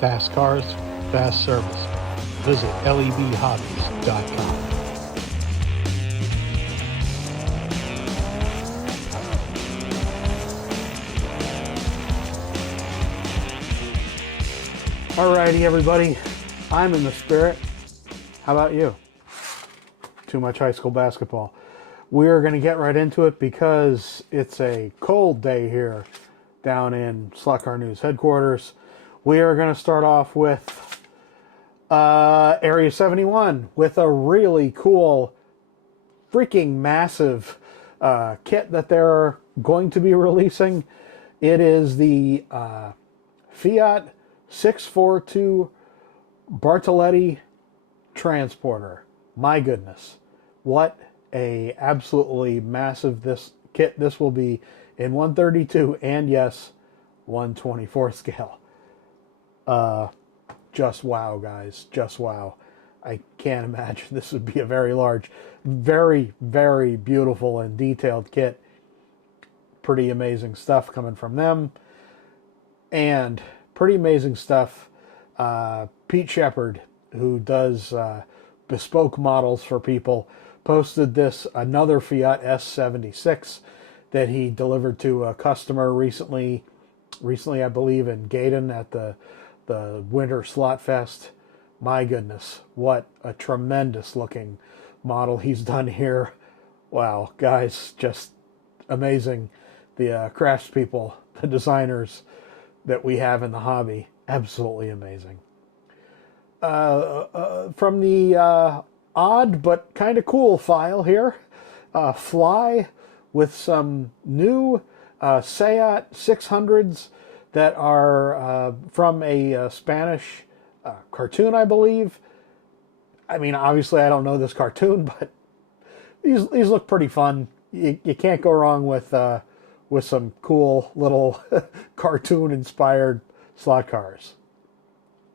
Fast cars, fast service. Visit lebhobbies.com. Alrighty, everybody. I'm in the spirit. How about you? Too much high school basketball. We're going to get right into it because it's a cold day here down in Slot Car News headquarters. We are going to start off with Area 71 with a really cool, freaking massive kit that they're going to be releasing. It is the Fiat 642 Bartoletti Transporter. My goodness, what a absolutely massive kit this will be in 132 and yes, 124 scale. Just wow, guys, just wow. I can't imagine this would be a very large, very, very beautiful and detailed kit. Pretty amazing stuff coming from them. And pretty amazing stuff. Pete Shepard, who does bespoke models for people, posted another Fiat S76 that he delivered to a customer recently, I believe, in Gaydon at the Winter Slot Fest. My goodness, what a tremendous looking model he's done here. Wow, guys, just amazing. The craftspeople, the designers that we have in the hobby, absolutely amazing. From the odd but kind of cool file here, Fly with some new Seat 600s that are from a Spanish cartoon, I believe. I mean, obviously I don't know this cartoon, but these look pretty fun. You can't go wrong with some cool little cartoon-inspired slot cars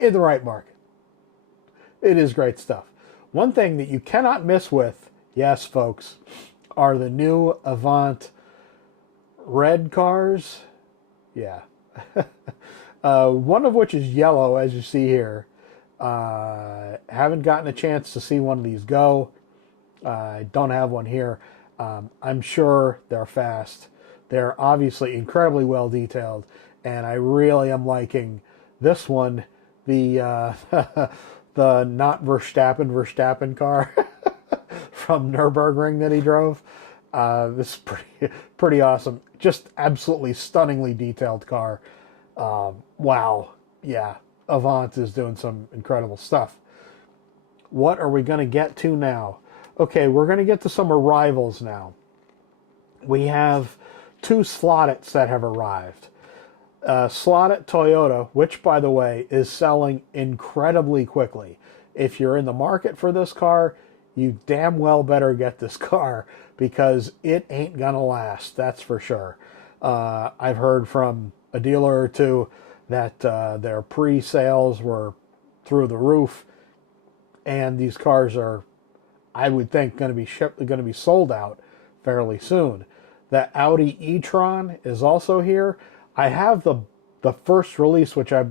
in the right market. It is great stuff. One thing that you cannot miss with, yes, folks, are the new Avant red cars. Yeah. One of which is yellow, as you see here. Haven't gotten a chance to see one of these go. I don't have one here. I'm sure they're fast. They're obviously incredibly well detailed, and I really am liking this one, the the not Verstappen car from Nürburgring that he drove. This is pretty awesome. Just absolutely stunningly detailed car. Wow. Yeah, Avant is doing some incredible stuff. What are we going to get to now? Okay, we're going to get to some arrivals now. We have two Slottets that have arrived. Slottet Toyota, which, by the way, is selling incredibly quickly. If you're in the market for this car, you damn well better get this car because it ain't gonna last, that's for sure. I've heard from a dealer or two that their pre-sales were through the roof, and these cars are, I would think, going to be sold out fairly soon. The Audi e-tron is also here. I have the first release, which I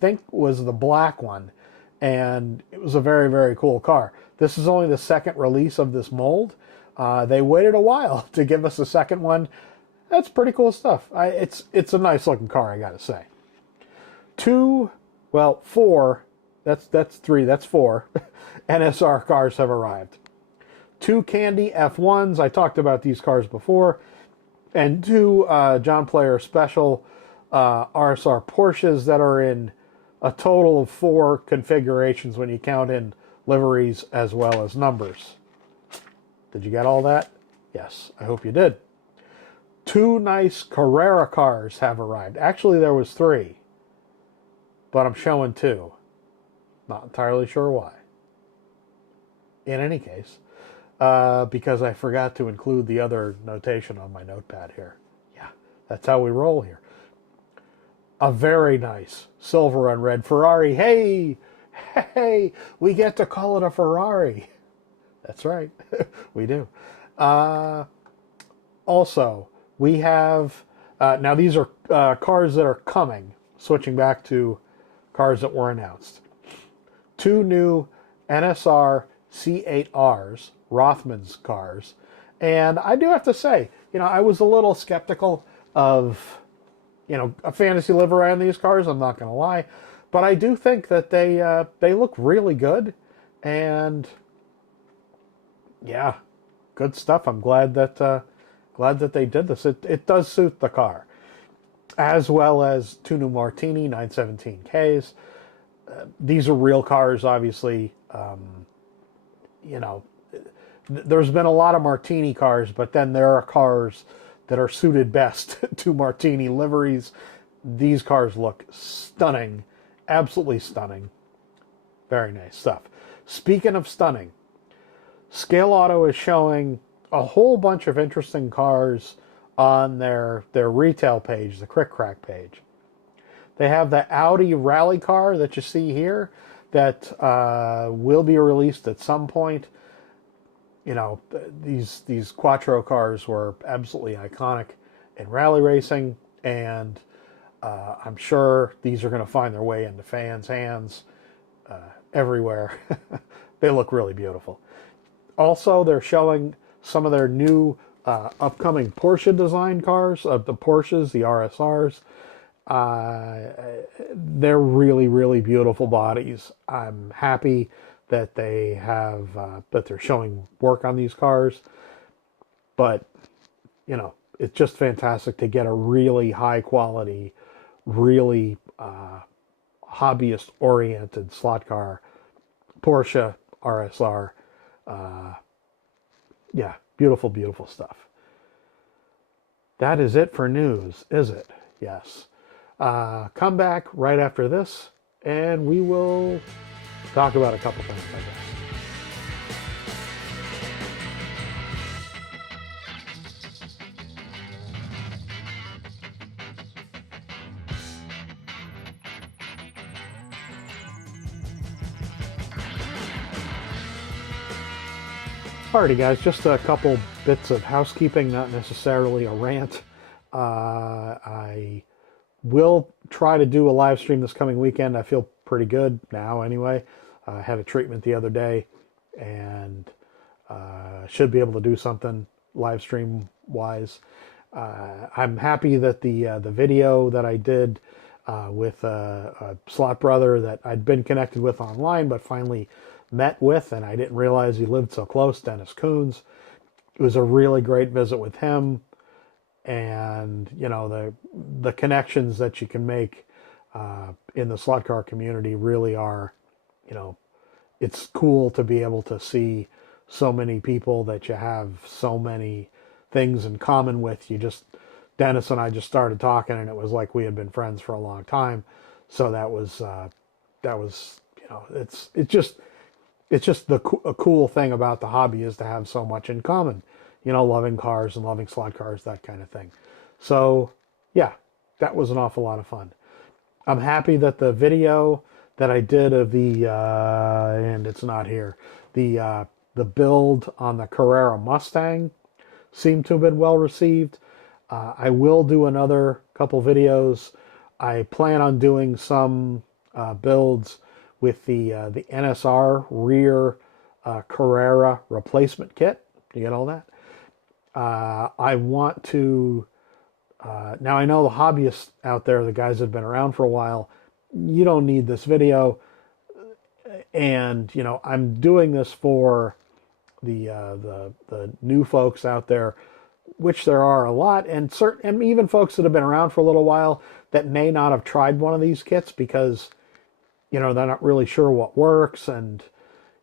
think was the black one, and it was a very, very cool car. This is only the second release of this mold. They waited a while to give us a second one. That's pretty cool stuff. It's a nice looking car, I gotta say. Four, that's three, that's four NSR cars have arrived. Two Candy F1s, I talked about these cars before, and two John Player Special RSR Porsches that are in a total of 4 configurations when you count in liveries as well as numbers. Did you get all that? Yes, I hope you did. Two nice Carrera cars have arrived. Actually, there was 3, but I'm showing 2. Not entirely sure why. In any case, because I forgot to include the other notation on my notepad here. Yeah, that's how we roll here. A very nice silver on red Ferrari. Hey, we get to call it a Ferrari. That's right, we do. Also, we have, now these are cars that are coming, switching back to cars that were announced. Two new NSR C8Rs, Rothman's cars. And I do have to say, I was a little skeptical of, a fantasy livery on these cars. I'm not going to lie. But I do think that they look really good. And yeah, good stuff. I'm glad that they did this. It does suit the car, as well as two new Martini 917Ks. These are real cars, obviously. There's been a lot of Martini cars, but then there are cars that are suited best to Martini liveries. These cars look stunning, absolutely stunning. Very nice stuff. Speaking of stunning, Scale Auto is showing a whole bunch of interesting cars on their retail page, the Crick Crack page. They have the Audi rally car that you see here that will be released at some point. These Quattro cars were absolutely iconic in rally racing, and I'm sure these are going to find their way into fans' hands everywhere. They look really beautiful. Also, they're showing some of their new upcoming Porsche design cars, the Porsches, the RSRs. They're really, really beautiful bodies. I'm happy that they have that they're showing work on these cars, but it's just fantastic to get a really high quality, really hobbyist oriented slot car, Porsche RSR. Yeah, beautiful, beautiful stuff. That is it for news, is it? Yes. Come back right after this, and we will talk about a couple things, I guess. Alrighty, guys, just a couple bits of housekeeping, not necessarily a rant. I will try to do a live stream this coming weekend. I feel pretty good now anyway. I had a treatment the other day and should be able to do something live stream wise. I'm happy that the video that I did with a slot brother that I'd been connected with online but finally met with, and I didn't realize he lived so close, Dennis Coons. It was a really great visit with him. And the connections that you can make in the slot car community really are, it's cool to be able to see so many people that you have so many things in common with. Dennis and I just started talking, and it was like we had been friends for a long time. So that was it's just a cool thing about the hobby is to have so much in common. Loving cars and loving slot cars, that kind of thing. So, yeah, that was an awful lot of fun. I'm happy that the video that I did of the, and it's not here, the build on the Carrera Mustang seemed to have been well received. I will do another couple videos. I plan on doing some builds with the NSR rear Carrera replacement kit. You get all that? I want to, now I know the hobbyists out there, the guys that have been around for a while, you don't need this video. And, I'm doing this for the new folks out there, which there are a lot, and even folks that have been around for a little while that may not have tried one of these kits because, they're not really sure what works, and,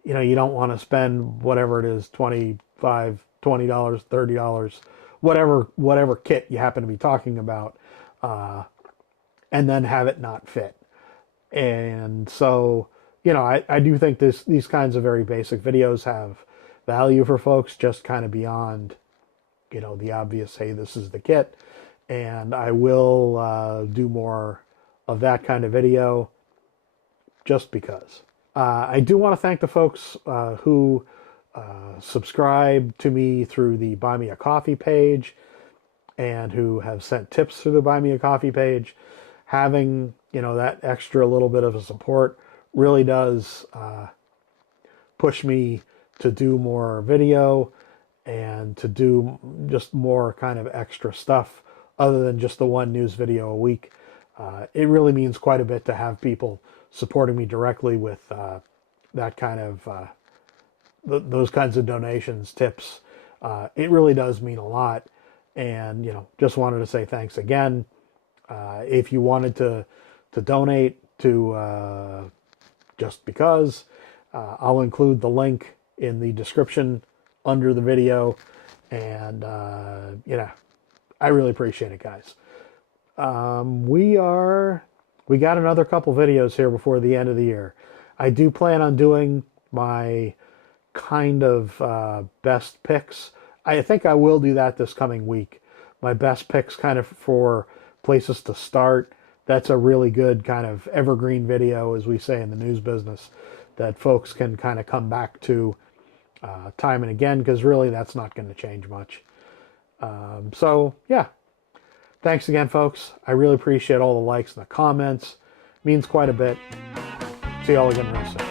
you don't want to spend whatever it is, $25, $20, $30, whatever kit you happen to be talking about, and then have it not fit. And so, I do think these kinds of very basic videos have value for folks, just kind of beyond, the obvious, hey, this is the kit. And I will do more of that kind of video just because. I do want to thank the folks who subscribe to me through the Buy Me a Coffee page and who have sent tips through the Buy Me a Coffee page. Having you know, that extra little bit of a support really does push me to do more video and to do just more kind of extra stuff other than just the one news video a week. It really means quite a bit to have people supporting me directly with that kind of those kinds of donations, tips. It really does mean a lot. And, you know, just wanted to say thanks again. If you wanted to donate to Just Because, I'll include the link in the description under the video. And, you know, I really appreciate it, guys. We got another couple videos here before the end of the year. I do plan on doing my kind of best picks. I think I will do that this coming week. My best picks kind of for places to start. That's a really good kind of evergreen video, as we say in the news business, that folks can kind of come back to time and again, because really that's not going to change much. So, yeah. Thanks again, folks. I really appreciate all the likes and the comments. It means quite a bit. See y'all again real soon.